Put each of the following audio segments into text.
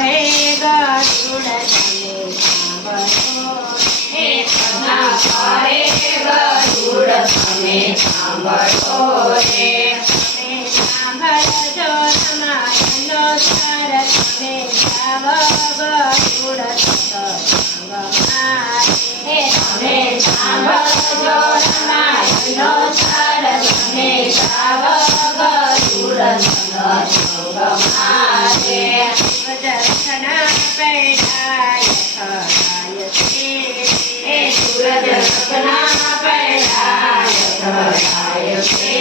કહે ગરુડ તમે સાંભળો હે કૃષ્ણ કહે ગરુડ તમે સાંભળો રે તમે સાંભળજો તમારો સાર તમે જાવ ગરુડ સત્સંગમાં હે તમે સાંભળજો તમારો સાર તમે જાવ ગરુડ સત્સંગમાં રે દર્શના પૈડાય થરાય છે હે સૂરદર્શના પૈડાય થરાય છે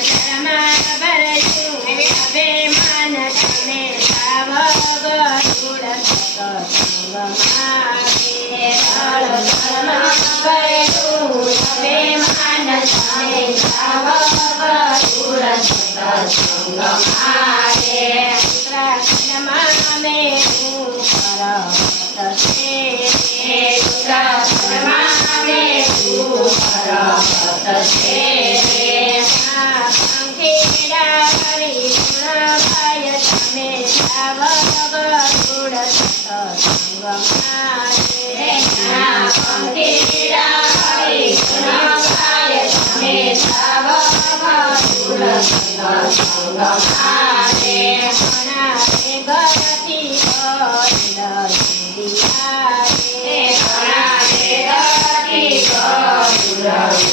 ધર્મમાં ભરયું અભિમાન તમે જાવ ગરુડ સત્સંગમાં ધર્મમાં ભરેલું અભિમાન તમે જાવ ગરુડ સત્સંગમાં રે ઉત્તરાખંડમાં મેરું પર્વત છે હે ઉત્તરાખંડમાં મેરું પર્વત છે રે પંખીડા હરિગુણ ભાય તમે જાવ ગરુડ સત્સંગમાં હે પંખીડા હરિગુણ ગાય તમે જાવ ગરુડ સત્સંગમાં રે ઘણાએ ગતિ ગરુડિયા હે ઘણાએ ગતિ ગરુડ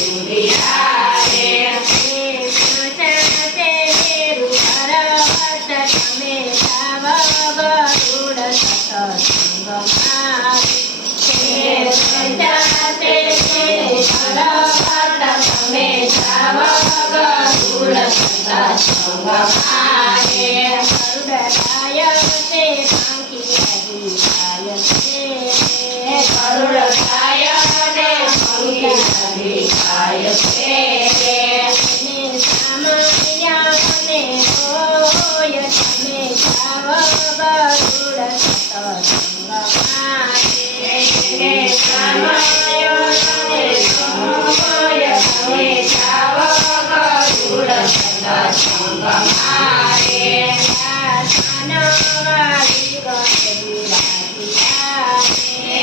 ઉડિયા રે હે સંજાતે પર્વત તમે જાવ ગરુડ સત્સંગમાં રે હે ગરુડ ગાય ને પંખી અધિકાય છે રે હે શ્યામયો તમે સોય તમે જાવ ગરુડ સત્સંગમાં રે હે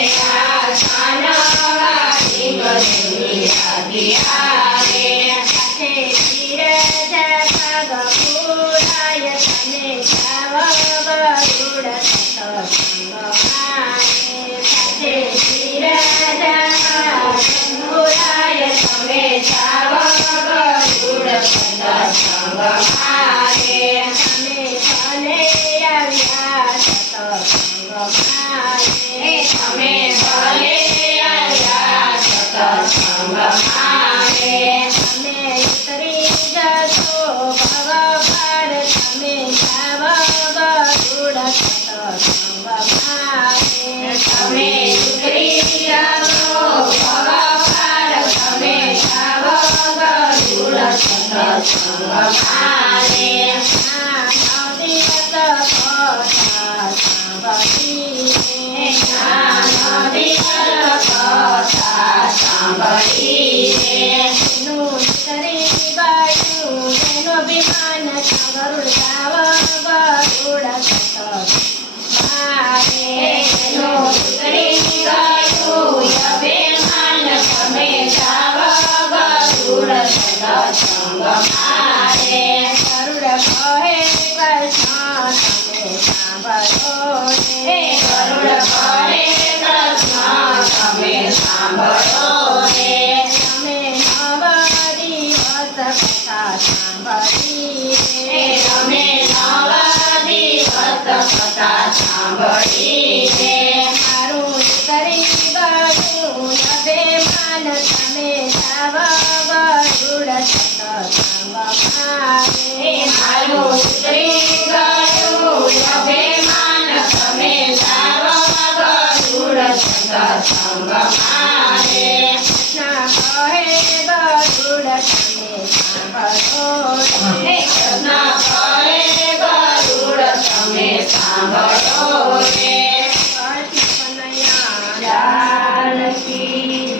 આસનવાળી ગજની રાધિયા રે સાથે શિરાજા તમે જાવ ગરુડ સત્સંગમાં રે હે તમે ભલે આવ્યા સત્સંગમાં રે તમે ઉતરી જાઓ ભવપાર તમે જાવ ગરુડ સત્સંગમાં રે હે જ્ઞાન દિવ્ય કથા સાંભળી રે એનું ઉતરી ગયું અભિમાન તમે જાવ ગરુડ સત્સંગમાં રે હે ગરુડ કહે કૃષ્ણ તમે સાંભળો રે હે તમે નવ દિવસ કથા સાંભળી રે મારું કરી ગયું અભિમાન તમે જાવ ગરુડ સત્સંગમાં હે મારું ઉતરી ગયું અભિમાન તમે જાવ ગરુડ સત્સંગમાં રે કૃષ્ણ કહે ગરુડ તમે સાંભળો હે કૃષ્ણ કહે ગરુડ તમે સાંભળો